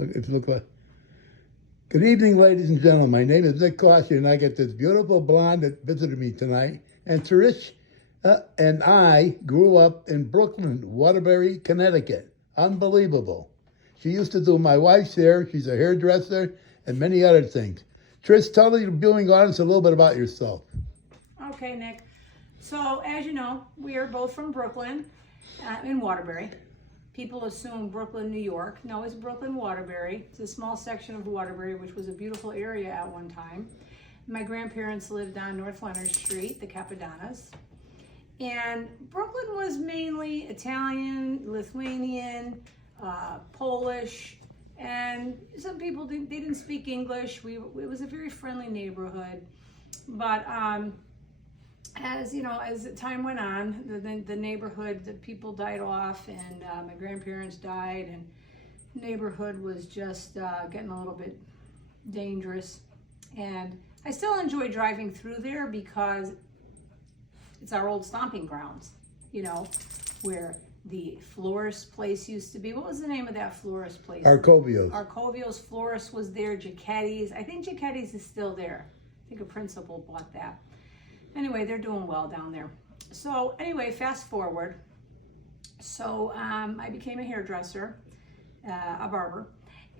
look like. Good evening, ladies and gentlemen. My name is Nick Coscia, and I got this beautiful blonde that visited me tonight. And Patricia and I grew up in Brooklyn, Waterbury, Connecticut. Unbelievable. She used to do my wife's hair. She's a hairdresser and many other things. Trish, tell the viewing audience a little bit about yourself. Okay, Nick. So, as you know, we are both from Brooklyn, in Waterbury. People assume Brooklyn, New York. No, it's Brooklyn, Waterbury. It's a small section of Waterbury, which was a beautiful area at one time. My grandparents lived on North Leonard Street, the Capadanas. And Brooklyn was mainly Italian, Lithuanian, Polish, and some people they didn't speak English. It was a very friendly neighborhood. But as you know, as time went on, the neighborhood, the people died off, and my grandparents died, and the neighborhood was just getting a little bit dangerous. And I still enjoy driving through there because it's our old stomping grounds, you know, where the florist place used to be. What was the name of that florist place? Arcovio's. Arcovio's florist was there. Giacchetti's. I think Giacchetti's is still there. I think a principal bought that. Anyway, they're doing well down there. So anyway, fast forward. So I became a hairdresser, a barber,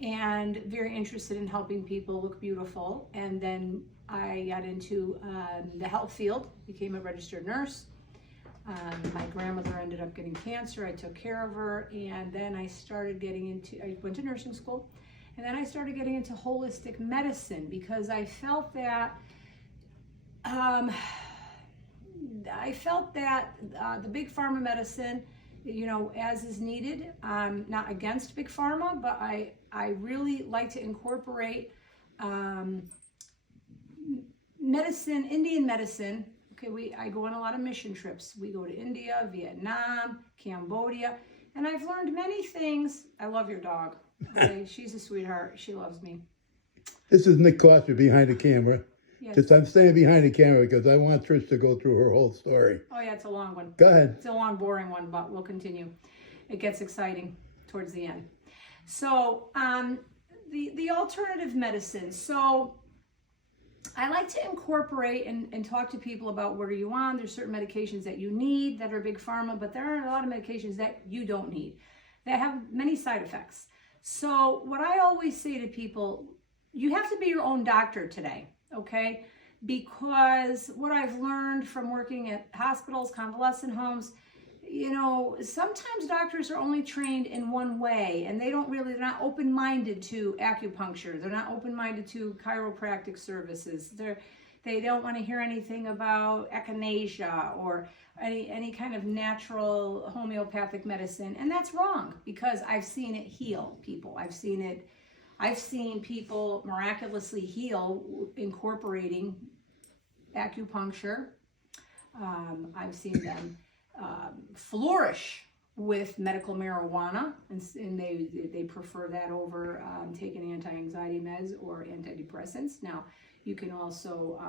and very interested in helping people look beautiful. And then I got into the health field, became a registered nurse. My grandmother ended up getting cancer. I took care of her, and then I went to nursing school, and then I started getting into holistic medicine because I felt that the big pharma medicine, you know, as is needed. I'm not against big pharma, but I really like to incorporate medicine, Indian medicine. Okay, I go on a lot of mission trips. We go to India, Vietnam, Cambodia, and I've learned many things. I love your dog. Okay, she's a sweetheart. She loves me. This is Nick Coscia behind the camera. Yes. Just I'm staying behind the camera because I want Trish to go through her whole story. Oh yeah, it's a long one. Go ahead. It's a long, boring one, but we'll continue. It gets exciting towards the end. So the alternative medicine. So I like to incorporate and talk to people about what are you on. There's certain medications that you need that are big pharma, but there are a lot of medications that you don't need that have many side effects. So what I always say to people, you have to be your own doctor today, okay? Because what I've learned from working at hospitals, convalescent homes, you know, sometimes doctors are only trained in one way, and they're not open-minded to acupuncture. They're not open-minded to chiropractic services. They don't want to hear anything about echinacea or any kind of natural homeopathic medicine. And that's wrong, because I've seen it heal people. I've seen people miraculously heal incorporating acupuncture. I've seen them flourish with medical marijuana, and they prefer that over taking anti-anxiety meds or antidepressants. Now, you can also,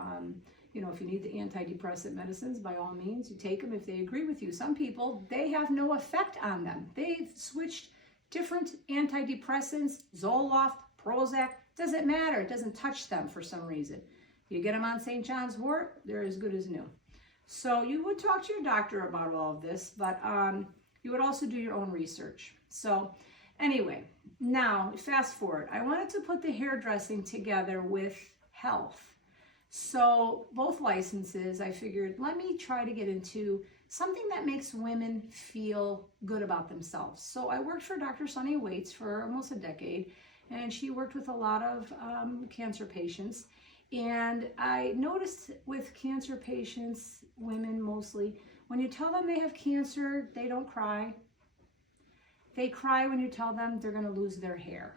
you know, if you need the antidepressant medicines, by all means, you take them if they agree with you. Some people, they have no effect on them. They've switched different antidepressants, Zoloft, Prozac, doesn't matter. It doesn't touch them for some reason. You get them on St. John's wort, they're as good as new. So you would talk to your doctor about all of this, but you would also do your own research. So anyway, now fast forward. I wanted to put the hairdressing together with health. So both licenses, I figured, let me try to get into something that makes women feel good about themselves. So I worked for Dr. Sunny Waits for almost a decade, and she worked with a lot of cancer patients. And I noticed with cancer patients, women mostly, when you tell them they have cancer, they don't cry. They cry when you tell them they're going to lose their hair.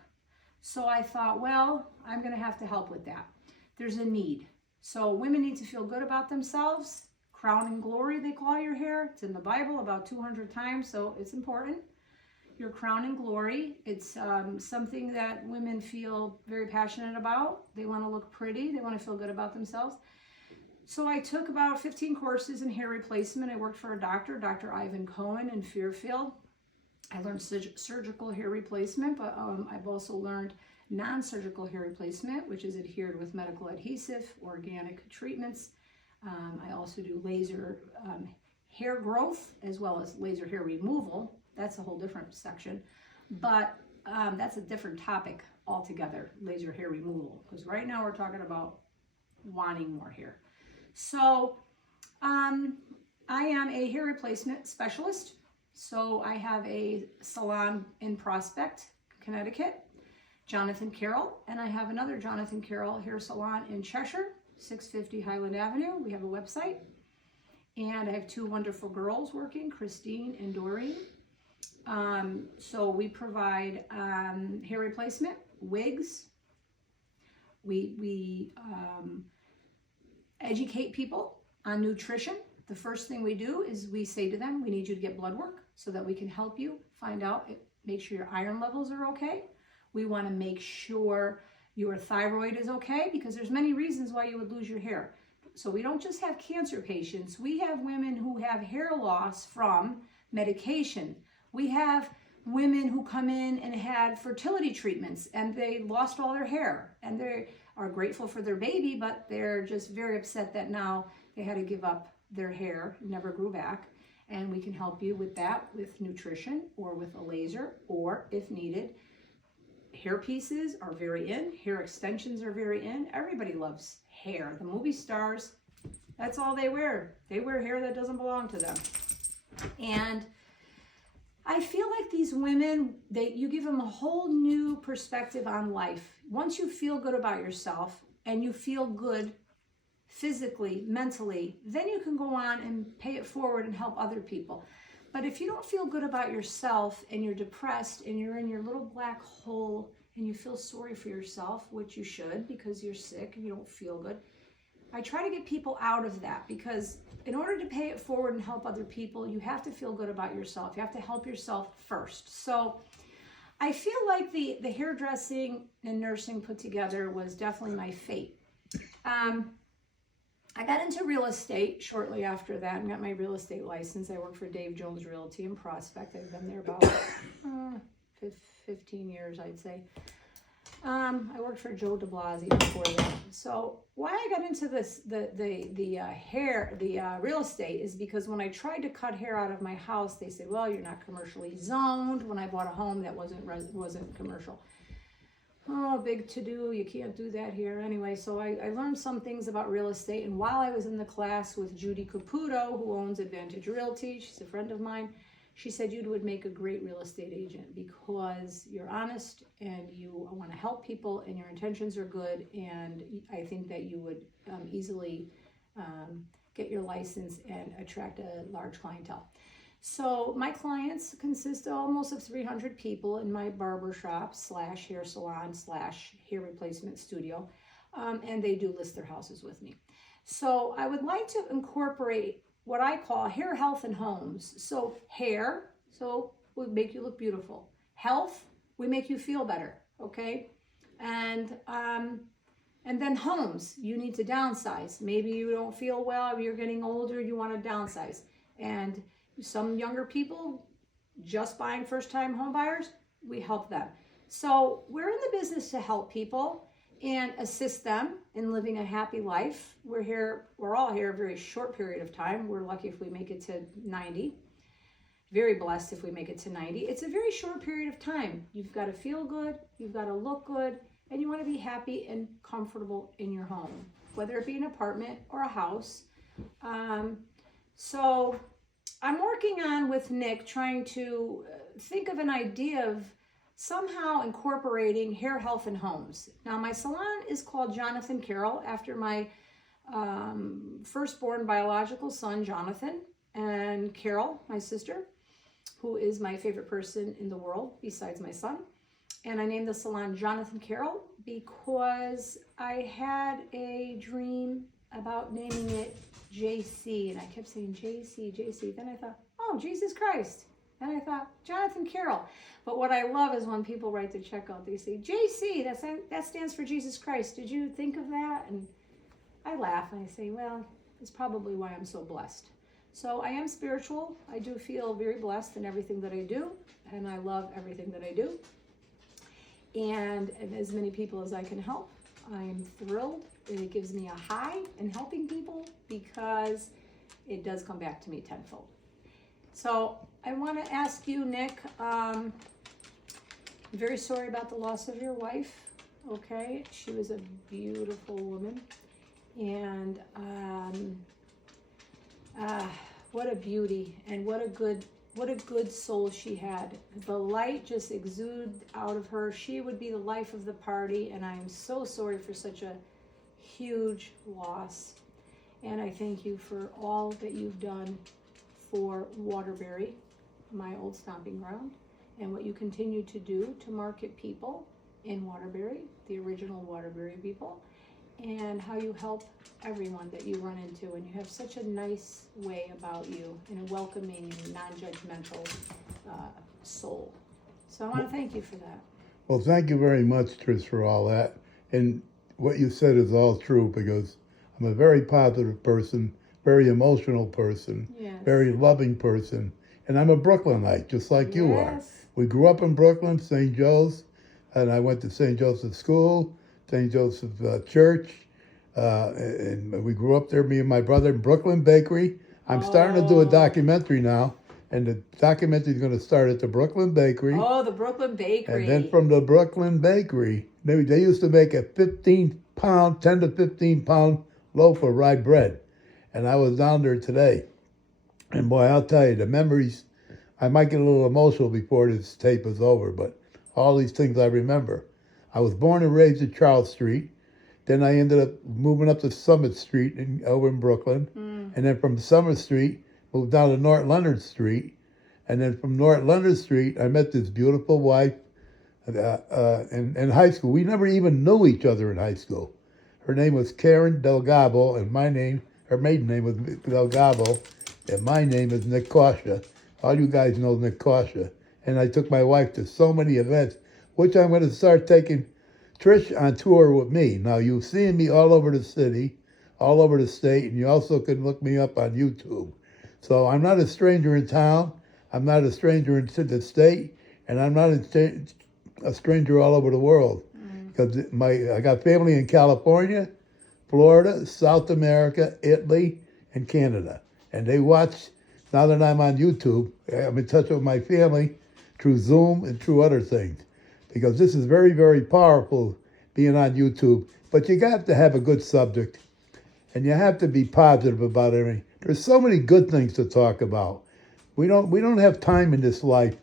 So I thought, well, I'm going to have to help with that. There's a need. So women need to feel good about themselves. Crown and glory, they call your hair. It's in the Bible about 200 times, so it's important. Your crown and glory. It's something that women feel very passionate about. They want to look pretty. They want to feel good about themselves. So I took about 15 courses in hair replacement. I worked for a doctor, Dr. Ivan Cohen in Fairfield. I learned surgical hair replacement, but I've also learned non-surgical hair replacement, which is adhered with medical adhesive, organic treatments. I also do laser hair growth as well as laser hair removal. That's a whole different section, but that's a different topic altogether, laser hair removal, because right now we're talking about wanting more hair. So I am a hair replacement specialist. So I have a salon in Prospect, Connecticut, Jonathan Carroll, and I have another Jonathan Carroll hair salon in Cheshire, 650 Highland Avenue. We have a website, and I have two wonderful girls working, Christine and Doreen. So we provide hair replacement, wigs. We educate people on nutrition. The first thing we do is we say to them, we need you to get blood work so that we can help you find out, make sure your iron levels are okay. We want to make sure your thyroid is okay, because there's many reasons why you would lose your hair. So we don't just have cancer patients. We have women who have hair loss from medication. We have women who come in and had fertility treatments and they lost all their hair, and they are grateful for their baby, but they're just very upset that now they had to give up their hair, never grew back. And we can help you with that, with nutrition or with a laser, or if needed, hair pieces are very in, hair extensions are very in. Everybody loves hair. The movie stars, that's all they wear. They wear hair that doesn't belong to them. And I feel like these women, you give them a whole new perspective on life. Once you feel good about yourself and you feel good physically, mentally, then you can go on and pay it forward and help other people. But if you don't feel good about yourself and you're depressed and you're in your little black hole and you feel sorry for yourself, which you should because you're sick and you don't feel good, I try to get people out of that, because in order to pay it forward and help other people, you have to feel good about yourself. You have to help yourself first. So I feel like the hairdressing and nursing put together was definitely my fate. I got into real estate shortly after that and got my real estate license. I worked for Dave Jones Realty in Prospect. I've been there about 15 years, I'd say. I worked for Joe DeBlasi before that. So why I got into this, the real estate, is because when I tried to cut hair out of my house, they said, well, you're not commercially zoned. When I bought a home that wasn't commercial. Oh, big to-do, you can't do that here. Anyway, so I learned some things about real estate, and while I was in the class with Judy Caputo, who owns Advantage Realty, she's a friend of mine, she said you would make a great real estate agent because you're honest and you want to help people and your intentions are good, and I think that you would easily get your license and attract a large clientele. So my clients consist of almost 300 people in my barbershop / hair salon / hair replacement studio, and they do list their houses with me. So I would like to incorporate what I call hair, health, and homes. So hair, so we make you look beautiful. Health, we make you feel better, okay? And then homes, you need to downsize. Maybe you don't feel well, you're getting older, you want to downsize. And some younger people just buying first-time home buyers, we help them. So we're in the business to help people and assist them in living a happy life. We're all here a very short period of time. We're lucky if we make it to 90. Very blessed if we make it to 90. It's a very short period of time. You've got to feel good, you've got to look good, and you want to be happy and comfortable in your home, whether it be an apartment or a house. So I'm working on, with Nick, trying to think of an idea of somehow incorporating hair, health, and homes. Now, my salon is called Jonathan Carroll, after my firstborn biological son, Jonathan, and Carol, my sister, who is my favorite person in the world besides my son. And I named the salon Jonathan Carroll because I had a dream about naming it JC, and I kept saying JC, JC. Then I thought, oh, Jesus Christ. Then I thought, Jonathan Carroll. But what I love is when people write the check out, they say, JC, that stands for Jesus Christ. Did you think of that? And I laugh and I say, well, it's probably why I'm so blessed. So I am spiritual. I do feel very blessed in everything that I do, and I love everything that I do. And as many people as I can help, I am thrilled. It gives me a high in helping people because it does come back to me tenfold. So I want to ask you, Nick, I'm very sorry about the loss of your wife. Okay, she was a beautiful woman, and what a beauty, and what a good soul she had. The light just exuded out of her. She would be the life of the party, and I am so sorry for such a huge loss. And I thank you for all that you've done for Waterbury, my old stomping ground, and what you continue to do to market people in Waterbury, the original Waterbury people, and how you help everyone that you run into. And you have such a nice way about you, and a welcoming and non-judgmental soul. So I want to thank you for that. Well, thank you very much, Trish, for all that. And what you said is all true, because I'm a very positive person, very emotional person, Yes. very loving person, and I'm a Brooklynite, just like you are. Yes. We grew up in Brooklyn, St. Joe's, and I went to St. Joseph School, St. Joseph Church, and we grew up there, me and my brother, in Brooklyn Bakery. I'm starting to do a documentary now, and the documentary is going to start at the Brooklyn Bakery. Oh, the Brooklyn Bakery. And then from the Brooklyn Bakery, they used to make a 10 to 15 pound loaf of rye bread. And I was down there today. And boy, I'll tell you, the memories, I might get a little emotional before this tape is over, but all these things I remember. I was born and raised at Charles Street. Then I ended up moving up to Summit Street over in Brooklyn. And then from Summit Street, moved down to North Leonard Street. And then from North Leonard Street, I met this beautiful wife in high school. We never even knew each other in high school. Her name was Karen Delgado, and her maiden name was Delgado, and my name is Nick Coscia. All you guys know Nick Coscia. And I took my wife to so many events, which I'm going to start taking Trish on tour with me. Now, you've seen me all over the city, all over the state, and you also can look me up on YouTube. So I'm not a stranger in town. I'm not a stranger in the state, and I'm not a stranger all over the world. Because I got family in California, Florida, South America, Italy, and Canada. And they watch, now that I'm on YouTube, I'm in touch with my family through Zoom and through other things. Because this is very, very powerful being on YouTube. But you got to have a good subject, and you have to be positive about everything. There's so many good things to talk about. We don't have time in this life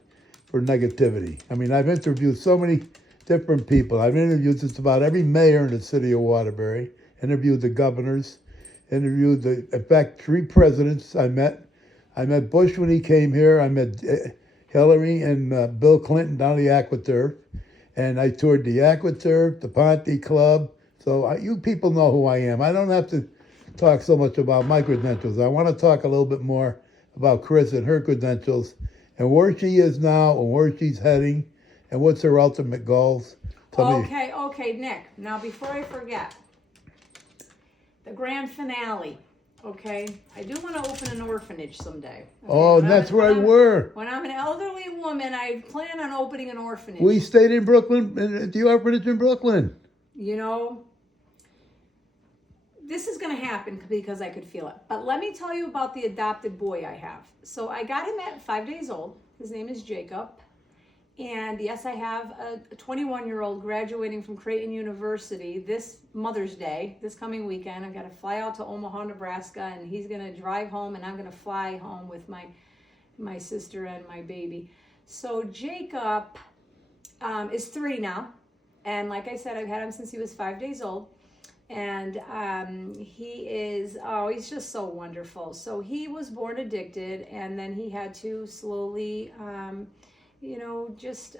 for negativity. I mean, I've interviewed so many different people. I've interviewed just about every mayor in the city of Waterbury, interviewed the governors, interviewed in fact, 3 presidents I met. I met Bush when he came here. I met Hillary and Bill Clinton down the AquaTurf. And I toured the AquaTurf, the Ponte Club. So you people know who I am. I don't have to talk so much about my credentials. I want to talk a little bit more about Chris and her credentials, and where she is now, and where she's heading, and what's her ultimate goals. Okay, Nick. Now, before I forget, the grand finale. Okay, I do want to open an orphanage someday. Okay? That's where I were. When I'm an elderly woman, I plan on opening an orphanage. We stayed in Brooklyn, at the orphanage in Brooklyn. You know, this is going to happen because I could feel it. But let me tell you about the adopted boy I have. So I got him at 5 days old. His name is Jacob. And yes, I have a 21-year-old graduating from Creighton University this Mother's Day, this coming weekend. I've got to fly out to Omaha, Nebraska, and he's going to drive home, and I'm going to fly home with my sister and my baby. So Jacob is 3 now. And like I said, I've had him since he was 5 days old. And he is, he's just so wonderful. So he was born addicted, and then he had to slowly, just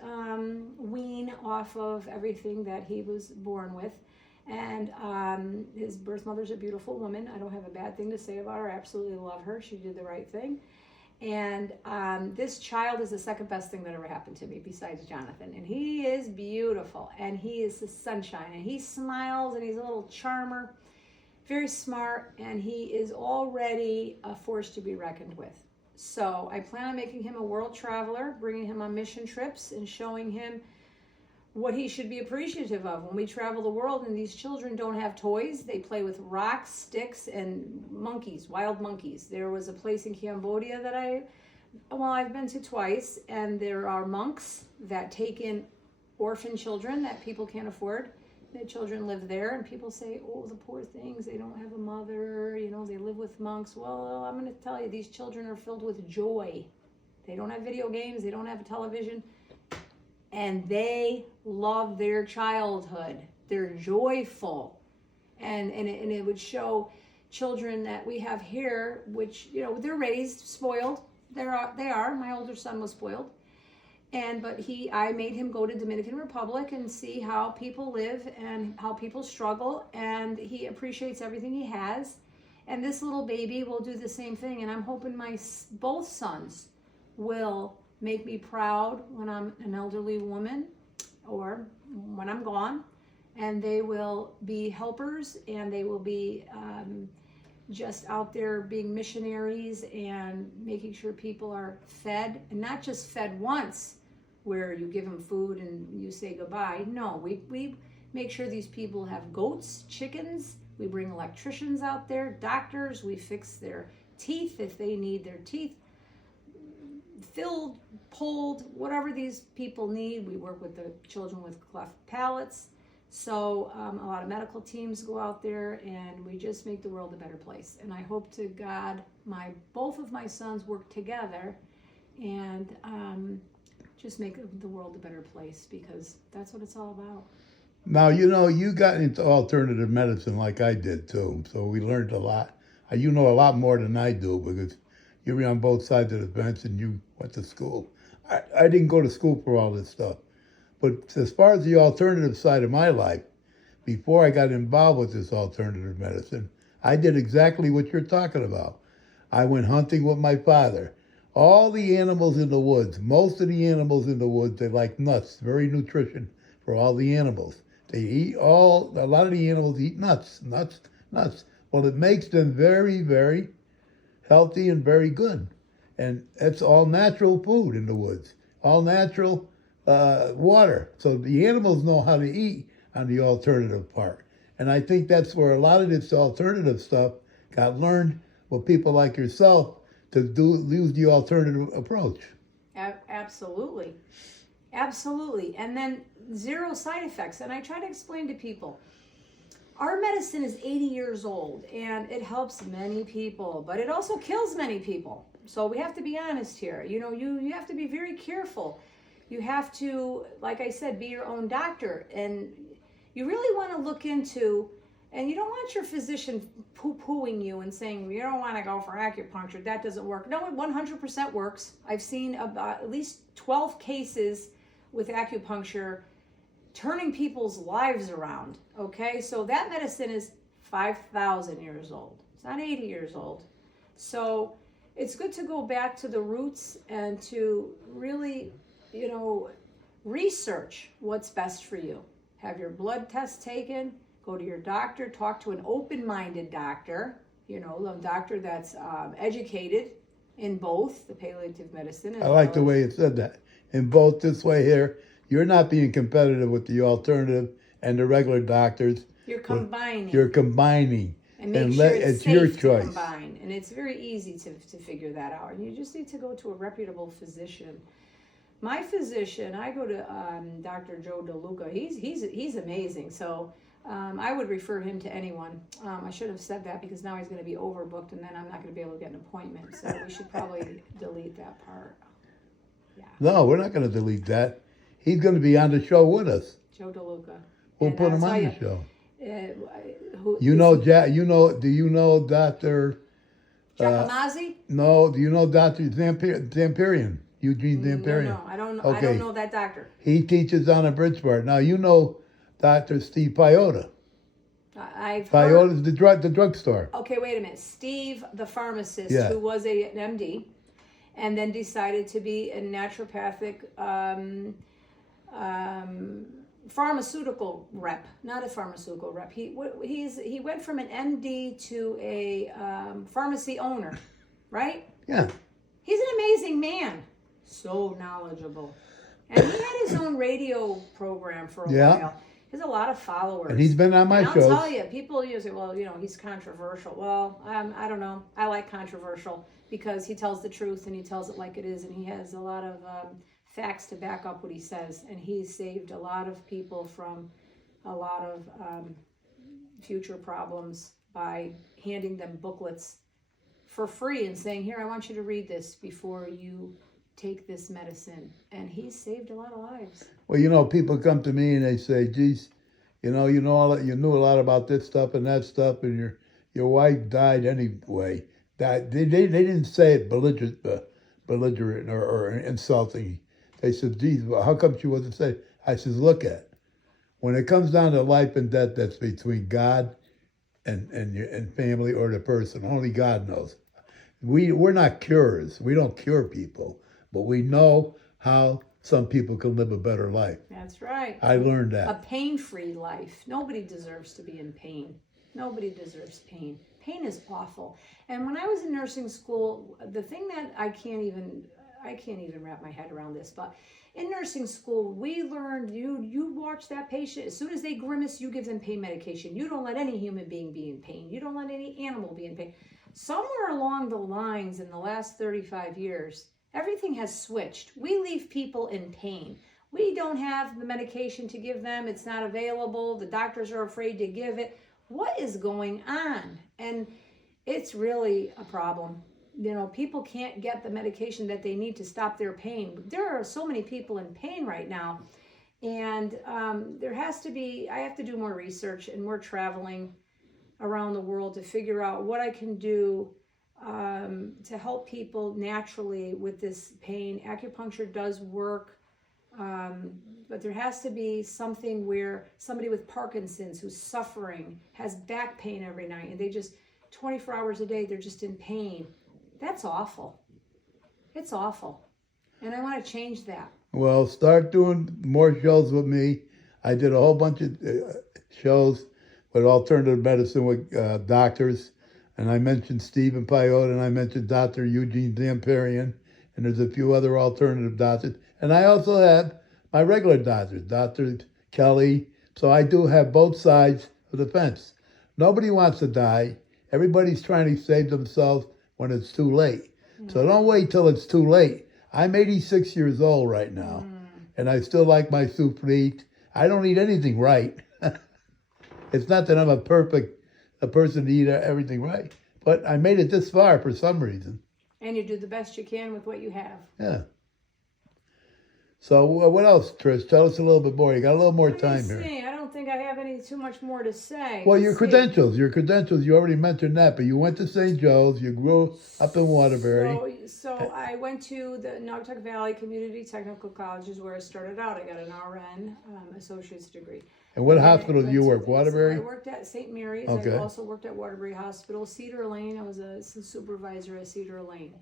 wean off of everything that he was born with. And his birth mother's a beautiful woman. I don't have a bad thing to say about her. I absolutely love her. She did the right thing. And this child is the second best thing that ever happened to me besides Jonathan. And he is beautiful, and he is the sunshine, and he smiles, and he's a little charmer. very smart, and he is already a force to be reckoned with. So I plan on making him a world traveler, bringing him on mission trips and showing him what he should be appreciative of. When we travel the world and these children don't have toys, they play with rocks, sticks, and monkeys, wild monkeys. There was a place in Cambodia that I've been to twice, and there are monks that take in orphan children that people can't afford. The children live there, and people say, oh, the poor things, they don't have a mother, they live with monks. Well, I'm going to tell you, these children are filled with joy. They don't have video games, they don't have a television, and they love their childhood. They're joyful. And it would show children that we have here, which, they're raised, spoiled. They are. My older son was spoiled. But I made him go to Dominican Republic and see how people live and how people struggle, and he appreciates everything he has. And this little baby will do the same thing, and I'm hoping both sons will make me proud when I'm an elderly woman or when I'm gone, and they will be helpers, and they will be just out there being missionaries and making sure people are fed, and not just fed once, where you give them food and you say goodbye. No, we make sure these people have goats, chickens. We bring electricians out there, doctors. We fix their teeth if they need their teeth filled, pulled, whatever these people need. We work with the children with cleft palates. So a lot of medical teams go out there, and we just make the world a better place. And I hope to God both of my sons work together and just make the world a better place, because that's what it's all about. Now, you got into alternative medicine like I did too, so we learned a lot. You know a lot more than I do, because you're on both sides of the fence and you went to school. I didn't go to school for all this stuff. But as far as the alternative side of my life, before I got involved with this alternative medicine, I did exactly what you're talking about. I went hunting with my father. All the animals in the woods, most of the animals in the woods, they like nuts, very nutrition for all the animals. A lot of the animals eat nuts. Well, it makes them very, very healthy and very good. And it's all natural food in the woods, all natural water. So the animals know how to eat on the alternative part. And I think that's where a lot of this alternative stuff got learned with people like yourself to use the alternative approach. Absolutely. And then 0 side effects. And I try to explain to people, our medicine is 80 years old, and it helps many people, but it also kills many people. So we have to be honest here. You have to be very careful. You have to, like I said, be your own doctor. And you really want to look into, and you don't want your physician poo-pooing you and saying, you don't want to go for acupuncture, that doesn't work. No, it 100% works. I've seen about at least 12 cases with acupuncture turning people's lives around, okay? So that medicine is 5,000 years old. It's not 80 years old. So it's good to go back to the roots and to really, research what's best for you. Have your blood test taken, go to your doctor, talk to an open-minded doctor, a doctor that's educated in both the palliative medicine. I like the way you said that. In both this way here, you're not being competitive with the alternative and the regular doctors. You're combining. And make sure it's safe your to choice. Combine. And it's very easy to figure that out. And you just need to go to a reputable physician. My physician, I go to Dr. Joe DeLuca. He's amazing. So I would refer him to anyone. I should have said that, because now he's going to be overbooked, and then I'm not going to be able to get an appointment. So we should probably delete that part. Yeah. No, we're not going to delete that. He's going to be on the show with us. Joe DeLuca. We'll And put him I'll on tell the show. Do you know Dr. Giacomazzi? No, do you know Dr. Zampirian? Eugene Zampirian? No, I don't know. Okay. I don't know that doctor. He teaches on a Bridgeport. Now, you know Dr. Steve Piota. Piota's the drugstore. Okay, wait a minute. Steve, the pharmacist, Yeah. who was an MD, and then decided to be a naturopathic pharmaceutical rep, not a pharmaceutical rep. He went from an MD to a pharmacy owner, right? Yeah. He's an amazing man, so knowledgeable, and he had his own radio program for a while. He has a lot of followers, And he's been on my shows. I'll tell you, people say, well, he's controversial. Well, I don't know. I like controversial because he tells the truth and he tells it like it is, and he has a lot of facts to back up what he says, and he's saved a lot of people from a lot of future problems by handing them booklets for free and saying, here, I want you to read this before you take this medicine. And he's saved a lot of lives. Well, people come to me and they say, geez, you knew a lot about this stuff and that stuff, and your wife died anyway. They didn't say it belligerent or insulting. They said, geez, well, how come she wasn't safe? I says, look at it. When it comes down to life and death, that's between God and family or the person. Only God knows. We're not curers. We don't cure people, but we know how some people can live a better life. That's right. I learned that. A pain-free life. Nobody deserves to be in pain. Nobody deserves pain. Pain is awful. And when I was in nursing school, the thing that I can't even wrap my head around this, but in nursing school, we learned you watch that patient. As soon as they grimace, you give them pain medication. You don't let any human being be in pain. You don't let any animal be in pain. Somewhere along the lines in the last 35 years, everything has switched. We leave people in pain. We don't have the medication to give them. It's not available. The doctors are afraid to give it. What is going on? And it's really a problem. People can't get the medication that they need to stop their pain. There are so many people in pain right now. And I have to do more research and more traveling around the world to figure out what I can do to help people naturally with this pain. Acupuncture does work, but there has to be something where somebody with Parkinson's who's suffering, has back pain every night, and they just 24 hours a day, they're just in pain. That's awful. It's awful. And I want to change that. Well, start doing more shows with me. I did a whole bunch of shows with alternative medicine with doctors. And I mentioned Stephen Pyote, and I mentioned Dr. Eugene Zamparian, and there's a few other alternative doctors. And I also have my regular doctors, Dr. Kelly. So I do have both sides of the fence. Nobody wants to die. Everybody's trying to save themselves when it's too late. So don't wait till it's too late. I'm 86 years old right now, and I still like my soup to eat. I don't eat anything right. It's not that I'm a person to eat everything right, but I made it this far for some reason. And you do the best you can with what you have. Yeah. So what else, Trish? Tell us a little bit more. You got a little more time here. I don't think I have too much more to say. Well, your credentials, you already mentioned that, but you went to St. Joe's, you grew up in Waterbury. So I went to the Naugatuck Valley Community Technical College is where I started out. I got an RN associate's degree. And what hospital did you work? Waterbury? I worked at St. Mary's. Okay. I also worked at Waterbury Hospital. Cedar Lane, I was a supervisor at Cedar Lane.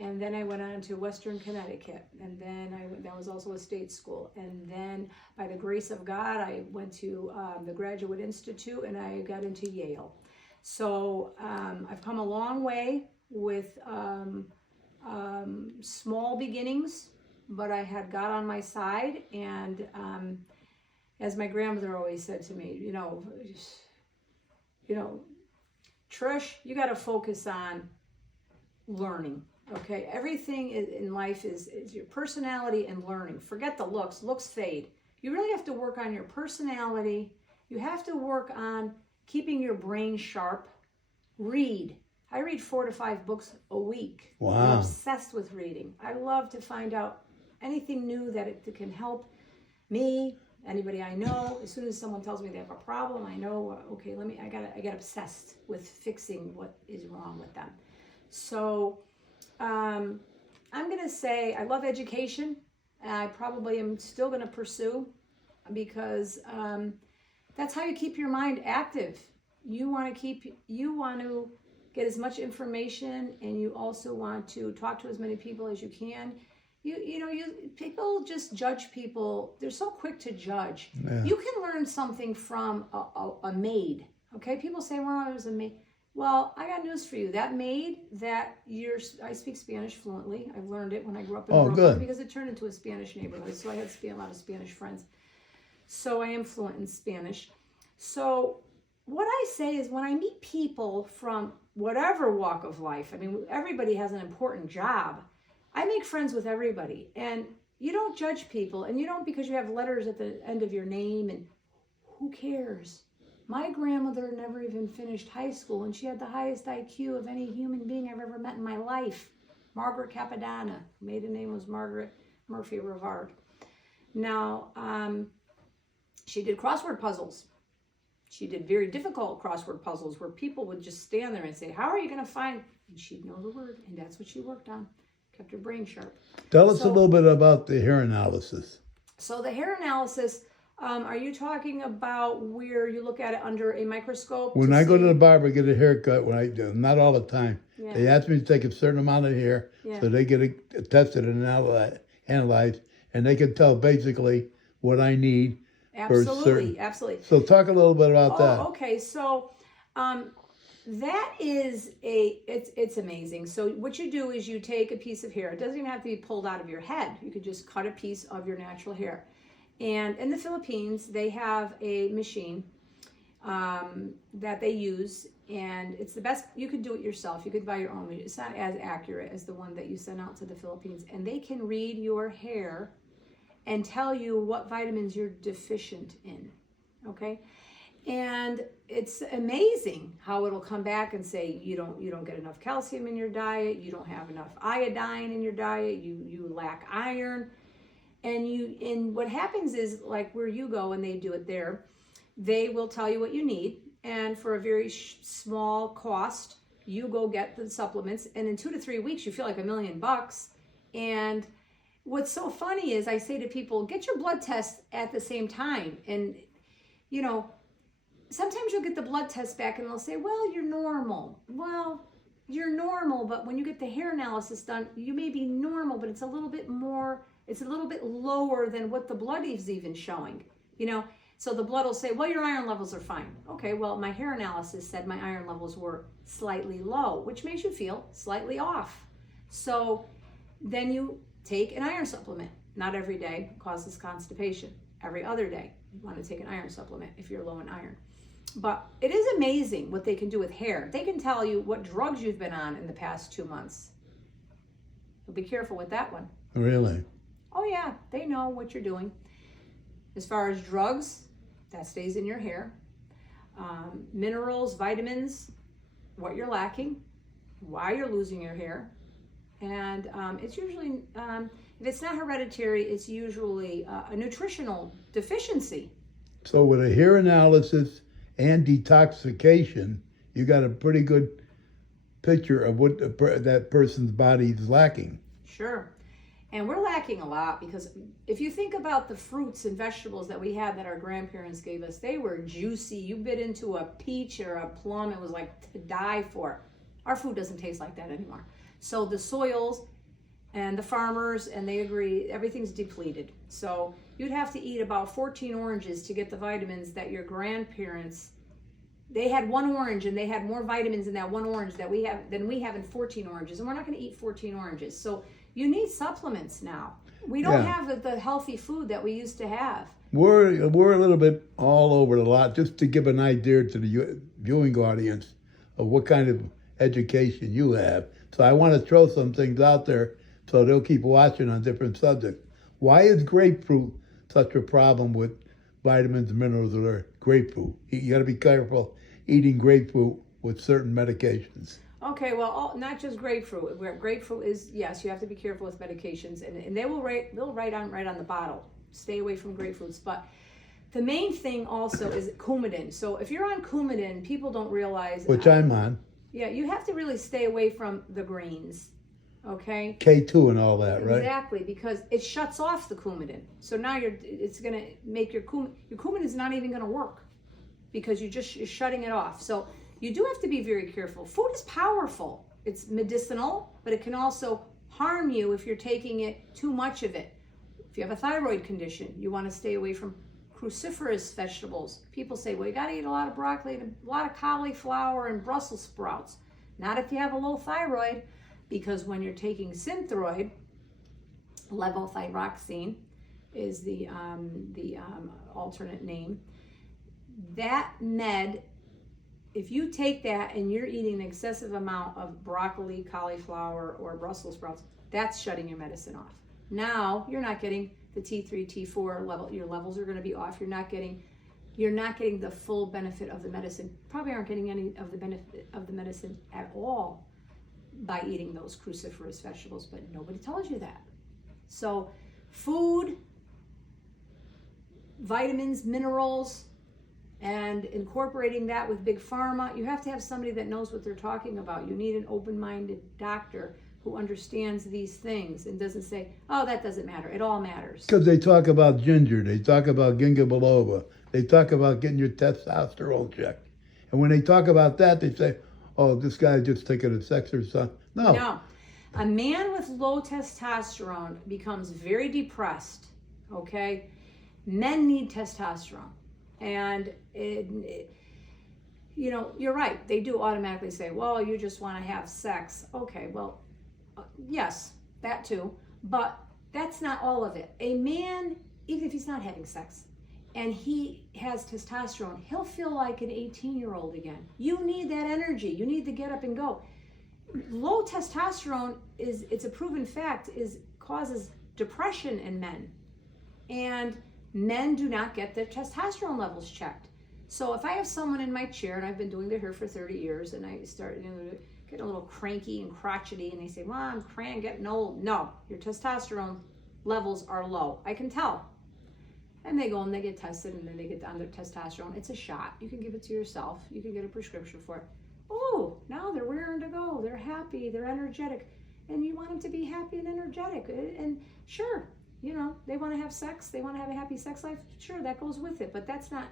And then I went on to Western Connecticut, and then that was also a state school. And then, by the grace of God, I went to the Graduate Institute, and I got into Yale. So I've come a long way with small beginnings, but I had God on my side. And as my grandmother always said to me, Trish, you got to focus on learning. Okay, everything in life is your personality and learning. Forget the looks. Looks fade. You really have to work on your personality. You have to work on keeping your brain sharp. Read. I read 4 to 5 books a week. Wow. I'm obsessed with reading. I love to find out anything new that can help me, anybody I know. As soon as someone tells me they have a problem, I know, okay, I get obsessed with fixing what is wrong with them. So I'm going to say I love education. I probably am still going to pursue because that's how you keep your mind active. You want to get as much information, and you also want to talk to as many people as you can. People just judge people. They're so quick to judge. Yeah. You can learn something from a maid. Okay, people say, "Well, I was a maid." Well, I got news for you. That maid I speak Spanish fluently. I learned it when I grew up in Brooklyn good. because it turned into a Spanish neighborhood. So I had a lot of Spanish friends. So I am fluent in Spanish. So what I say is when I meet people from whatever walk of life, I mean, everybody has an important job. I make friends with everybody, and you don't judge people, and you don't because you have letters at the end of your name, and who cares? My grandmother never even finished high school, and she had the highest IQ of any human being I've ever met in my life. Margaret Capadonna. Her maiden name was Margaret Murphy Rivard. Now, she did crossword puzzles. She did very difficult crossword puzzles where people would just stand there and say, "How are you going to find?" And she'd know the word, and that's what she worked on. Kept her brain sharp. Tell us a little bit about the hair analysis. So the hair analysis, are you talking about where you look at it under a microscope? When I go to the barber, get a haircut, not all the time, Yeah. they ask me to take a certain amount of hair, Yeah. so they get it tested and analyzed, and they can tell basically what I need. Absolutely, absolutely. So talk a little bit about that. Okay. So that is it's amazing. So what you do is you take a piece of hair. It doesn't even have to be pulled out of your head. You could just cut a piece of your natural hair. And in the Philippines, they have a machine that they use, and it's the best. You could do it yourself. You could buy your own. It's not as accurate as the one that you send out to the Philippines. And they can read your hair and tell you what vitamins you're deficient in, okay? And it's amazing how it'll come back and say you don't get enough calcium in your diet, you don't have enough iodine in your diet, you lack iron, and what happens is, like where you go and they do it there, they will tell you what you need, and for a very small cost, you go get the supplements, and in 2 to 3 weeks you feel like $1 million. And what's so funny is I say to people, get your blood test at the same time. And, sometimes you'll get the blood test back and they'll say, well, you're normal. Well, you're normal, but when you get the hair analysis done, you may be normal, but it's a little bit lower than what the blood is even showing, So the blood will say, well, your iron levels are fine. Okay, well, my hair analysis said my iron levels were slightly low, which makes you feel slightly off. So then you take an iron supplement. Not every day, causes constipation. Every other day, you want to take an iron supplement if you're low in iron. But it is amazing what they can do with hair. They can tell you what drugs you've been on in the past 2 months. So be careful with that one. Really? Oh yeah, they know what you're doing. As far as drugs, that stays in your hair. Minerals, vitamins, what you're lacking, why you're losing your hair. And it's usually, if it's not hereditary, it's usually a nutritional deficiency. So with a hair analysis and detoxification, you got a pretty good picture of what that person's body is lacking. Sure. And we're lacking a lot because if you think about the fruits and vegetables that we had that our grandparents gave us, they were juicy. You bit into a peach or a plum, it was like to die for. Our food doesn't taste like that anymore. So the soils and the farmers, and they agree, everything's depleted. So you'd have to eat about 14 oranges to get the vitamins that your grandparents, they had one orange and they had more vitamins in that one orange that we have than we have in 14 oranges. And we're not going to eat 14 oranges. So you need supplements now. We don't have the healthy food that we used to have. We're a little bit all over the lot, just to give an idea to the viewing audience of what kind of education you have. So I want to throw some things out there so they'll keep watching on different subjects. Why is grapefruit such a problem with vitamins and minerals that are grapefruit? You got to be careful eating grapefruit with certain medications. Okay, well, not just grapefruit. Grapefruit is, yes, you have to be careful with medications, and they'll write on the bottle, stay away from grapefruits. But the main thing also is Coumadin. So if you're on Coumadin, people don't realize. Which I'm on. Yeah, you have to really stay away from the greens, okay? K2 and all that, right? Exactly, because it shuts off the Coumadin. So now it's going to make your Coumadin is not even going to work because you're shutting it off. So you do have to be very careful. Food is powerful. It's medicinal, but it can also harm you if you're taking it too much of it. If you have a thyroid condition, you want to stay away from cruciferous vegetables. People say, well, you got to eat a lot of broccoli and a lot of cauliflower and Brussels sprouts. Not if you have a low thyroid, because when you're taking Synthroid, levothyroxine is the alternate name. That med, if you take that and you're eating an excessive amount of broccoli, cauliflower, or Brussels sprouts, that's shutting your medicine off. Now you're not getting the T3, T4 level. Your levels are going to be off. You're not getting the full benefit of the medicine. Probably aren't getting any of the benefit of the medicine at all by eating those cruciferous vegetables, but nobody tells you that. So food, vitamins, minerals, and incorporating that with big pharma, you have to have somebody that knows what they're talking about. You need an open-minded doctor who understands these things and doesn't say, oh, that doesn't matter. It all matters. Because they talk about ginger, they talk about ginkgo biloba, they talk about getting your testosterone checked. And when they talk about that, they say, oh, this guy's just taking a sex or something. No. A man with low testosterone becomes very depressed, okay? Men need testosterone. And, you know, you're right. They do automatically say, well, you just want to have sex. Okay, well, yes, that too. But that's not all of it. A man, even if he's not having sex, and he has testosterone, he'll feel like an 18-year-old again. You need that energy. You need to get up and go. Low testosterone it's a proven fact, causes depression in men. And men do not get their testosterone levels checked. So if I have someone in my chair, and I've been doing their hair for 30 years, and I start getting a little cranky and crotchety, and they say, well, I'm getting old. No, your testosterone levels are low. I can tell. And they go and they get tested, and then they get on their testosterone. It's a shot. You can give it to yourself. You can get a prescription for it. Oh, now they're raring to go. They're happy. They're energetic. And you want them to be happy and energetic. And sure, you know, they want to have sex. They want to have a happy sex life. Sure, that goes with it. But that's not,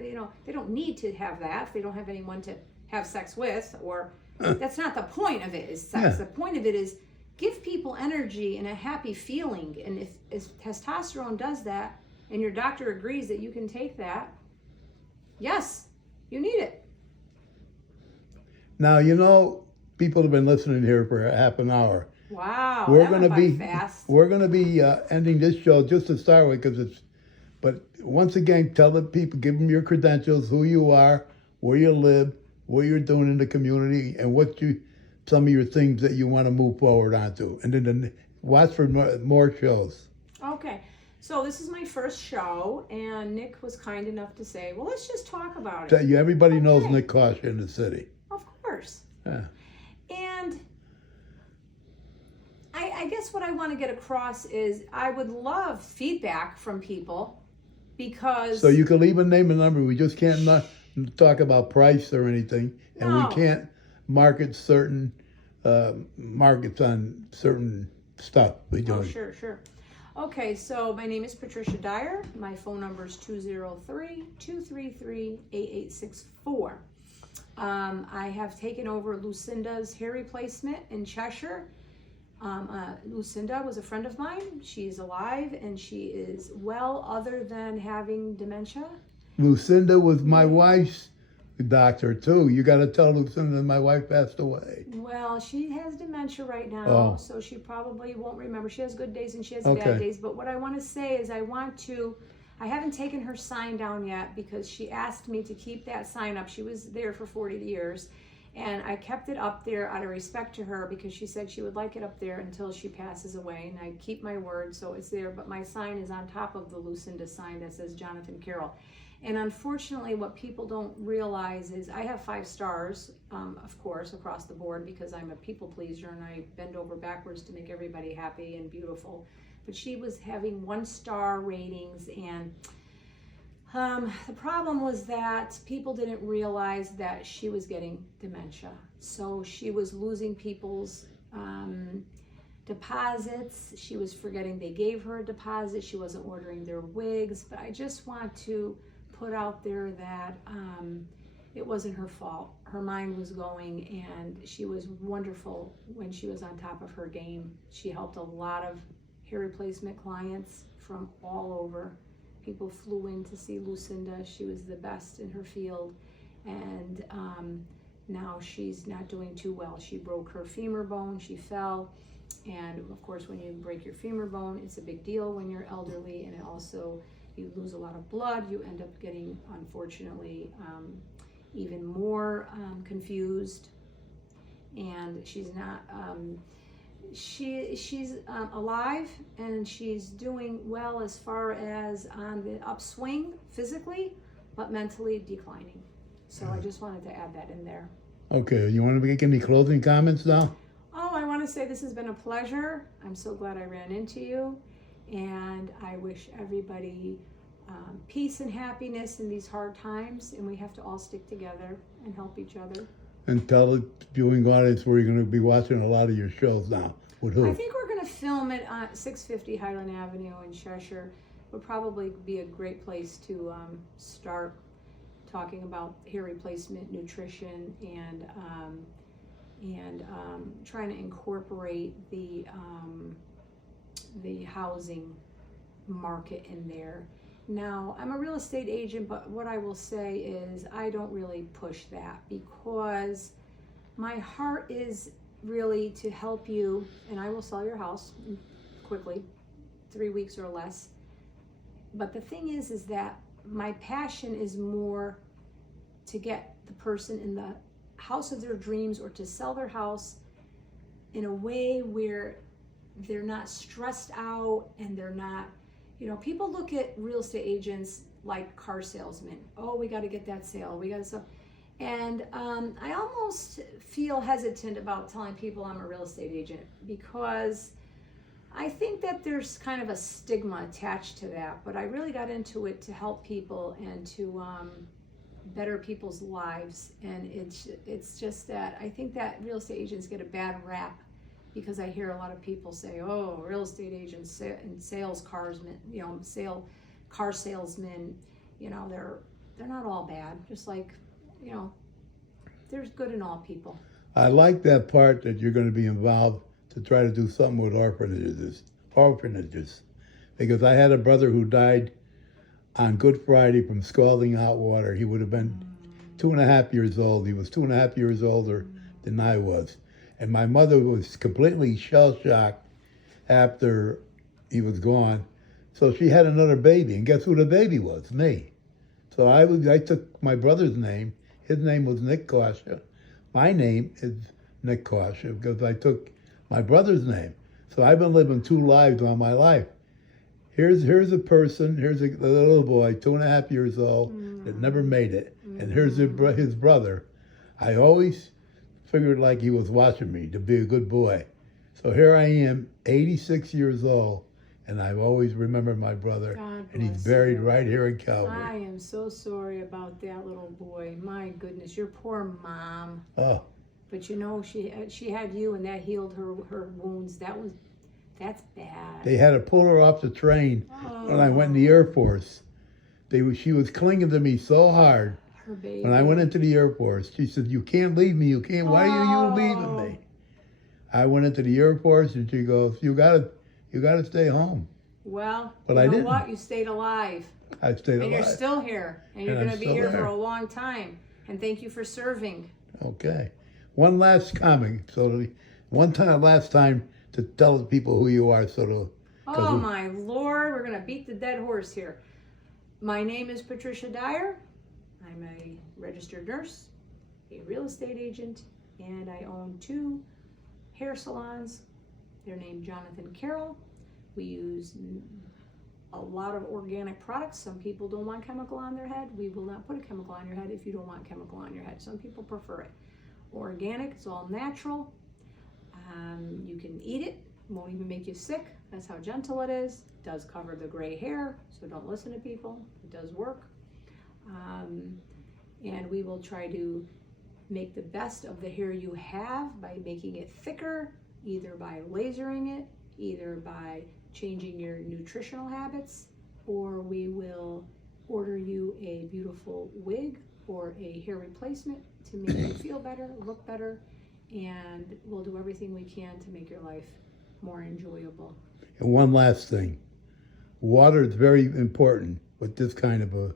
you know, they don't need to have that if they don't have anyone to have sex with. Or that's not the point of it, is sex. Yeah. The point of it is give people energy and a happy feeling. And if testosterone does that, and your doctor agrees that you can take that, yes, you need it. Now, you know, people have been listening here for half an hour. Wow, we're going to be fast. We're going to be ending this show just to start with, because it's. But once again, tell the people, give them your credentials, who you are, where you live, what you're doing in the community, and some of your things that you want to move forward onto, and then watch for more shows. Okay. So this is my first show, and Nick was kind enough to say, well, let's just talk about it. Everybody knows Nick Coscia in the city. Of course. Yeah. And I guess what I want to get across is I would love feedback from people, because... So you can leave a name and number. We just can't not talk about price or anything. And we can't market certain markets on certain stuff we do. Oh, sure. Okay, so my name is Patricia Dyer. My phone number is 203-233-8864. I have taken over Lucinda's hair replacement in Cheshire. Lucinda was a friend of mine. She's alive and she is well, other than having dementia. Lucinda was my wife's doctor too. You got to tell Lucinda my wife passed away. Well, she has dementia right now, so she probably won't remember. She has good days and she has bad days. But what I want to say is I haven't taken her sign down yet, because she asked me to keep that sign up. She was there for 40 years. And I kept it up there out of respect to her, because she said she would like it up there until she passes away. And I keep my word, so it's there. But my sign is on top of the Lucinda sign that says Jonathan Carroll. And unfortunately, what people don't realize is I have 5 stars, of course, across the board, because I'm a people pleaser and I bend over backwards to make everybody happy and beautiful. But she was having 1-star ratings, and the problem was that people didn't realize that she was getting dementia. So she was losing people's deposits. She was forgetting they gave her a deposit. She wasn't ordering their wigs. But I just want to put out there that it wasn't her fault. Her mind was going, and she was wonderful when she was on top of her game. She helped a lot of hair replacement clients from all over. People flew in to see Lucinda. She was the best in her field, and now she's not doing too well. She broke her femur bone, she fell, and of course when you break your femur bone, it's a big deal when you're elderly, and it also, you lose a lot of blood. You end up getting, unfortunately, even more confused, and she's not, she's alive, and she's doing well as far as on the upswing physically, but mentally declining. So I just wanted to add that in there. Okay, you want to make any closing comments now? Oh, I want to say this has been a pleasure. I'm so glad I ran into you, and I wish everybody peace and happiness in these hard times, and we have to all stick together and help each other. And tell the viewing audience where you're going to be watching a lot of your shows now. With who? I think we're going to film it on 650 Highland Avenue in Cheshire. Would probably be a great place to start talking about hair replacement, nutrition, and trying to incorporate the housing market in there. Now, I'm a real estate agent, but what I will say is I don't really push that, because my heart is really to help you, and I will sell your house quickly, 3 weeks or less. But the thing is that my passion is more to get the person in the house of their dreams, or to sell their house in a way where they're not stressed out, and they're not, you know, people look at real estate agents like car salesmen. Oh, we got to get that sale. We got to sell. And I almost feel hesitant about telling people I'm a real estate agent, because I think that there's kind of a stigma attached to that. But I really got into it to help people and to better people's lives. And it's just that I think that real estate agents get a bad rap, because I hear a lot of people say, oh, real estate agents and sales carsmen, you know, car salesmen, you know, they're not all bad. Just like, you know, there's good in all people. I like that part that you're going to be involved to try to do something with orphanages, because I had a brother who died on Good Friday from scalding hot water. He would have been 2.5 years old. He was 2.5 years older than I was. And my mother was completely shell-shocked after he was gone. So she had another baby, and guess who the baby was? Me. So I took my brother's name. His name was Nick Coscia. My name is Nick Coscia because I took my brother's name. So I've been living two lives all my life. Here's a person, here's a little boy, 2.5 years old, that never made it. And here's his brother. I always figured like he was watching me to be a good boy. So here I am, 86 years old, and I've always remembered my brother. God and he's bless buried you. right here in Calgary. I am so sorry about that little boy. My goodness, your poor mom. Oh, But you know, she had you, and that healed her wounds. That's bad. they had to pull her off the train when I went in the Air Force. She was clinging to me so hard. Her baby. When I went into the Air Force, she said, "You can't leave me. You can't. Why are you leaving me?" I went into the Air Force, and she goes, "You gotta stay home." Well, But you I know didn't. what? You stayed alive. I stayed And alive. you're still here. And you're And I'm going to be still here there. for a long time. And thank you for serving. Okay. One last comment. Last time to tell the people who you are. Oh, my Lord. We're going to beat the dead horse here. My name is Patricia Dyer. I'm a registered nurse, a real estate agent, and I own 2 hair salons. They're named Jonathan Carroll. We use a lot of organic products. Some people don't want chemical on their head. We will not put a chemical on your head if you don't want chemical on your head. Some people prefer it. Organic, it's all natural. You can eat it, won't even make you sick. That's how gentle it is. It does cover the gray hair, so don't listen to people. It does work. And we will try to make the best of the hair you have by making it thicker, either by lasering it, either by changing your nutritional habits, or we will order you a beautiful wig or a hair replacement to make you feel better, look better, and we'll do everything we can to make your life more enjoyable. And one last thing. Water is very important with this kind of a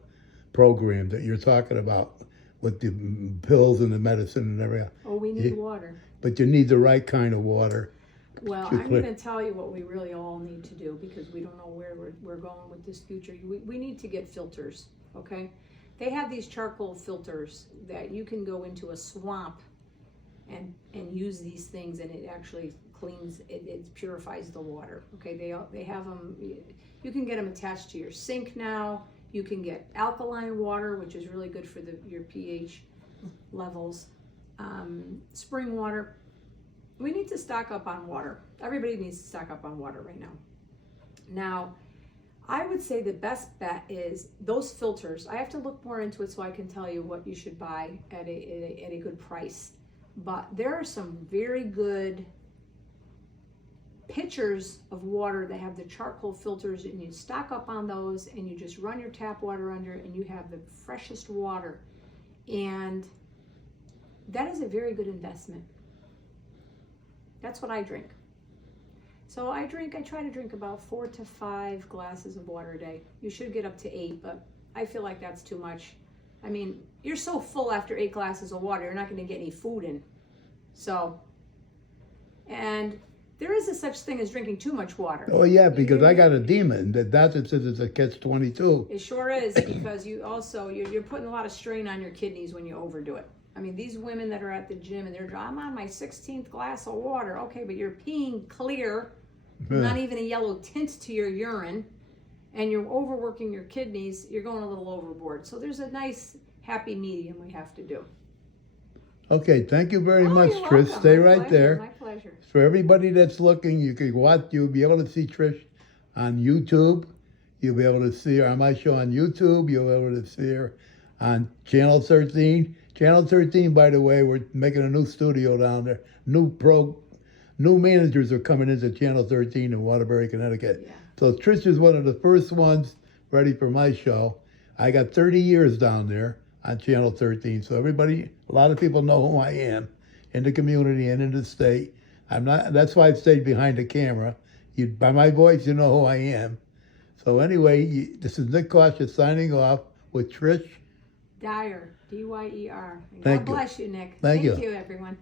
program that you're talking about with the pills and the medicine and everything. Oh, we need water. But you need the right kind of water. Well, I'm going to tell you what we really all need to do, because we don't know where we're going with this future. We need to get filters, okay? They have these charcoal filters that you can go into a swamp and use these things, and it actually cleans, it purifies the water, okay? They have them, you can get them attached to your sink now. You can get alkaline water, which is really good for your pH levels. Spring water. We need to stock up on water. Everybody needs to stock up on water right now. Now, I would say the best bet is those filters. I have to look more into it so I can tell you what you should buy at a good price. But there are some very good pitchers of water that have the charcoal filters, and you stock up on those, and you just run your tap water under, and you have the freshest water. And that is a very good investment. That's what I drink. So I try to drink about 4 to 5 glasses of water a day. You should get up to 8, but I feel like that's too much. I mean, you're so full after 8 glasses of water, you're not going to get any food in. So, and there is a such thing as drinking too much water. Oh yeah, because I got a demon. The doctor says it's a catch-22. It sure is, because you're putting a lot of strain on your kidneys when you overdo it. I mean, these women that are at the gym and I'm on my 16th glass of water. Okay, but you're peeing clear, not even a yellow tint to your urine, and you're overworking your kidneys. You're going a little overboard. So there's a nice happy medium we have to do. Okay, thank you very much, You're Trish. welcome. Stay My right pleasure, there. My pleasure. For everybody that's looking, you'll be able to see Trish on YouTube. You'll be able to see her on my show on YouTube. You'll be able to see her on Channel 13. Channel 13, by the way, we're making a new studio down there. New managers are coming into Channel 13 in Waterbury, Connecticut. Yeah. So Trish is one of the first ones ready for my show. I got 30 years down there on Channel 13. So a lot of people know who I am in the community and in the state. That's why I stayed behind the camera. By my voice, you know who I am. So anyway, this is Nick Coscia signing off with Trish Dyer, Dyer. Thank God you. bless you, Nick. Thank you. Thank you, everyone.